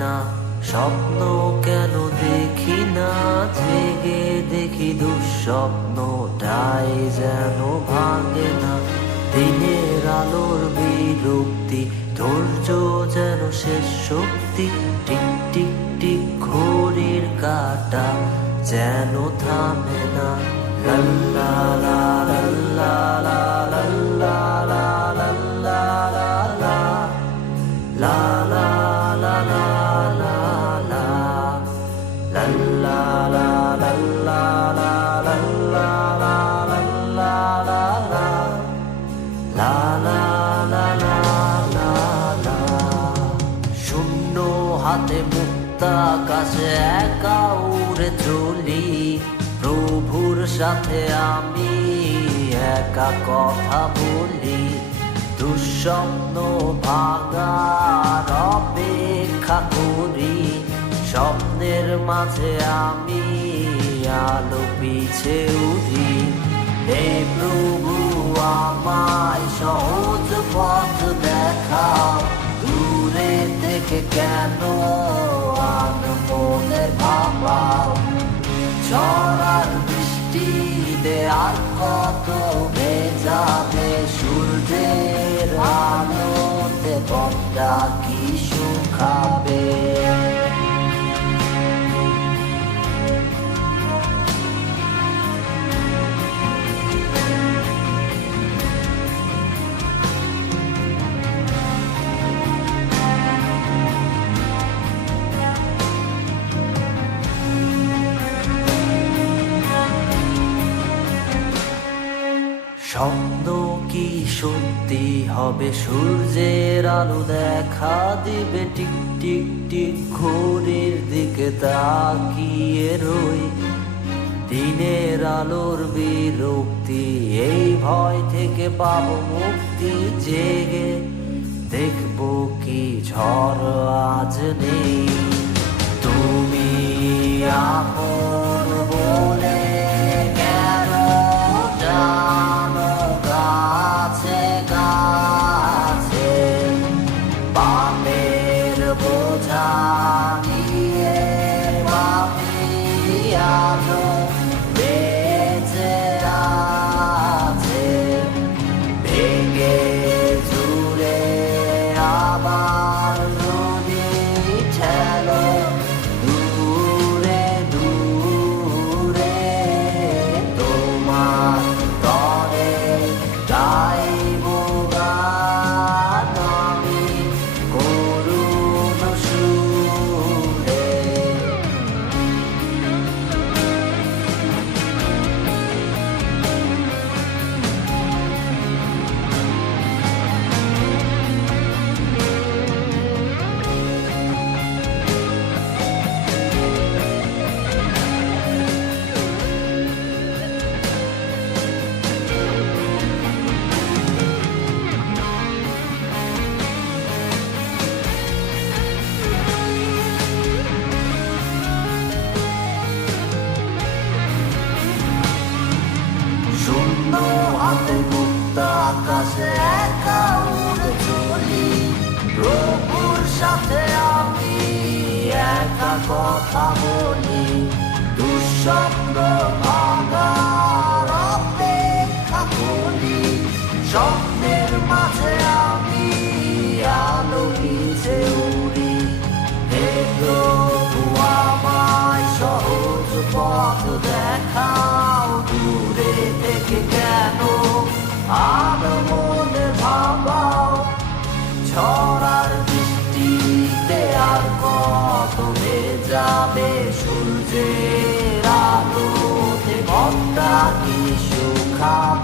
না, স্বপ্ন কেন দেখি না, জেগে দেখি দুঃস্বপ্নটাই যেন ভাঙে না। দিনের আলোর বিরক্তি, ধৈর্য যেন শেষ শক্তি, টিক টিক টিক ঘড়ির কাঁটা যেন থামে না। লাল্লা লা লাল্লা লা লাল্লা লা লাল্লা লা লা লা লা লা লা লা লা লাল্লা লা লাল্লা লা লাল্লা লা লাল্লা লা লা লা লা লা লা লা। শূন্য হাতে মুক্ত আকাশে একা উড়ে চলি, প্রভুর সাথে আমি একা কথা বলি। দুঃস্বপ্ন ভাঙার অপেক্ষা করি, স্বপ্নের মাঝে আমি আলো পিছে উড়ি। হে প্রভু আমায় সহজ পথ দেখাও, দূরে থেকে কেন আনমনের ভাবাও। ঝড়ার বৃষ্টিতে আর কত ভেজাবে, সূর্যের আলোতে পথটা কি শুকাবে। স্বপ্ন কি সত্যি হবে, সূর্যের আলো দেখা দিবে, টিক টিক টিক ঘড়ির দিকে তাকিয়ে রই। দিনের আলোর বিরক্তি, এই ভয় থেকে পাবো মুক্তি, জেগে দেখবো কি ঝড় আজ নেই। তুমি আপন বলে কেন জানো গাছে গাছে, পাপের বোঝা নিয়ে পাপিয়ানো বেঁচে আছে। ভেঙে চুরে আবার যদি ঠেলো দূরে দূরে, তোমার তরে গাইব গান আমি করুণ সুরে। শূন্য হাতে মুক্ত আকাশে একা উড়ে চলি, প্রভুর সাথে আমি একা কথা বলি। দুঃস্বপ্ন ভাঙার অপেক্ষা করি, স্বপ্নের মাঝে আমি আলো পিছে উড়ি। হে প্রভু আমায় সহজ পথ দেখাও, দূরে থেকে কেন আনমনে ভাবাও। ঝড়ার বৃষ্টিতে আর কত ভেজাবে, সূর্যের আলোতে পথটা কি শুকাবে।